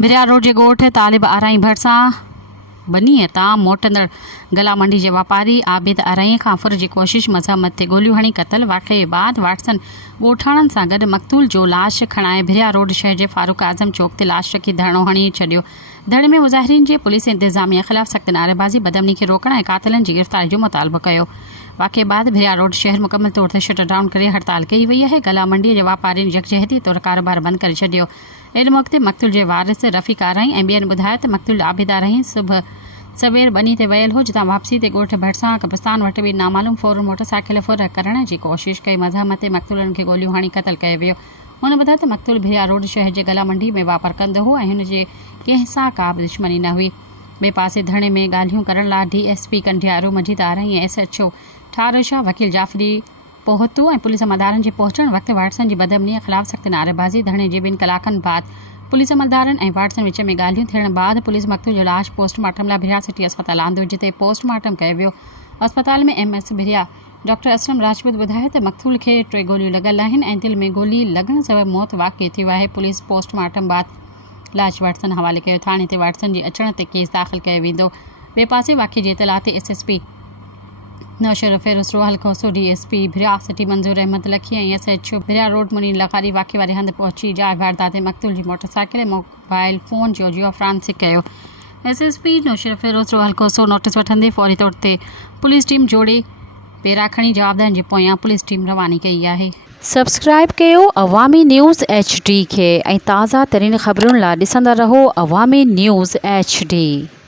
बिरिया रोड जे ॻोठ तालिब आराई भरिसां बनीअ तां मोटंदड़ गला मंडी जे वापारी आबिद आराई खां फुर जी कोशिश मज़हमत ते गोलियूं हणी क़तल वाक़े बाद वाटसन ॻोठाणनि सां गॾु मक़तूल जो लाश खणाए बिरिया रोड शहर जे फारूक आज़म चौक ते लाश रखी धरणो हणी छॾियो। धरणे में मुज़ाहिरीन जे पुलिस इंतज़ामिया ख़िलाफ़ सख़्त नारेबाज़ी बदमनी खे रोकण ऐं कातिलनि जी गिरफ़्तारी जो मुतालबो कयो। वाक़े बाद बिरिया रोड शहर मुकमल तौर ते शटर डाउन करे हड़ताल कई वई आहे। गला मंडी जे वापारियुनि यकजहती तौर कारोबार बंदि करे छॾियो। इन मौक़े मक़तूल जे वारिस रफ़ीक आराई ऐं ॿियनि ॿुधायो त मक़तूल आबिद आराई सुबुह सवेर बनी ते वियल हो, जितां वापसी ते ॻोठ भरिसां कब्रिस्तान वटि बि नामालूम फ़ौर मोटरसाइकिल फुर करण जी कोशिश कई। मज़हमत ते मक़तूलनि खे गोलियूं हणी क़तल कयो वियो। हुन ॿुधायो त मक़तूल बिरिया रोड शहर जे गला मंडी में वापारु कंदो हो ऐं हुन जे कंहिं सां का बि दुश्मनी न हुई। ॿिए पासे धरणे में ॻाल्हियूं करण लाइ DSP कंडियारो मजीद आराई ऐं SHO ठारो शाह वकील जाफ़री पहुतो ऐं पुलिस अमलदारनि जे पहुचण वक़्तु वाटसन जी बदमनीअ ख़िलाफ़ सख़्त नारेबाज़ी। धरणे जे 2 कलाकनि बाद पुलिस अमलदारनि ऐं वाटसन विच में ॻाल्हियूं थियण बाद पुलिस मक़तूल जो लाश पोस्टमार्टम लाइ बिरिया सिटी अस्पताल आंदो, जिते पोस्टमार्टम कयो वियो। अस्पताल में MS बिरिया डॉक्टर असलम राजपूत ॿुधायो त मक़तूल खे 3 गोलियूं लॻल आहिनि ऐं दिलि में गोली लॻण सबबि मौत वाक़िए थियो आहे। पुलिस पोस्टमार्टम बाद लाश वाटसन हवाले कयो। थाणे ते वाटसन जे अचण ते केस दाख़िल कयो वेंदो। ॿिए पासे वाक़िए जी इतला ते SSP नौशर फ़िरोज़ रोहल खोसो, DSP बिरिया सिटी मंज़ूर अहमद लखी ऐं SHO बिरिया रोड मुनीर लखारी वाक़े वारे हंधि पहुची जाइ वारदात मक़तूल जी मोटरसाइकिल ऐं मोबाइल फ़ोन जो जियो फ्रांसिक कयो। SSP नौशर फ़िरोज़ रोहल खोसो नोटिस वठंदे फौरी तौर ते पुलिस टीम जोड़े पेरा खणी जवाबदारनि जे पोयां पुलिस टीम रवानी कई आहे। सब्सक्राइब कयो अवामी न्यूज़ HD खे ऐं ताज़ा तरीन ख़बरुनि लाइ ॾिसंदा रहो अवामी न्यूज़ HD।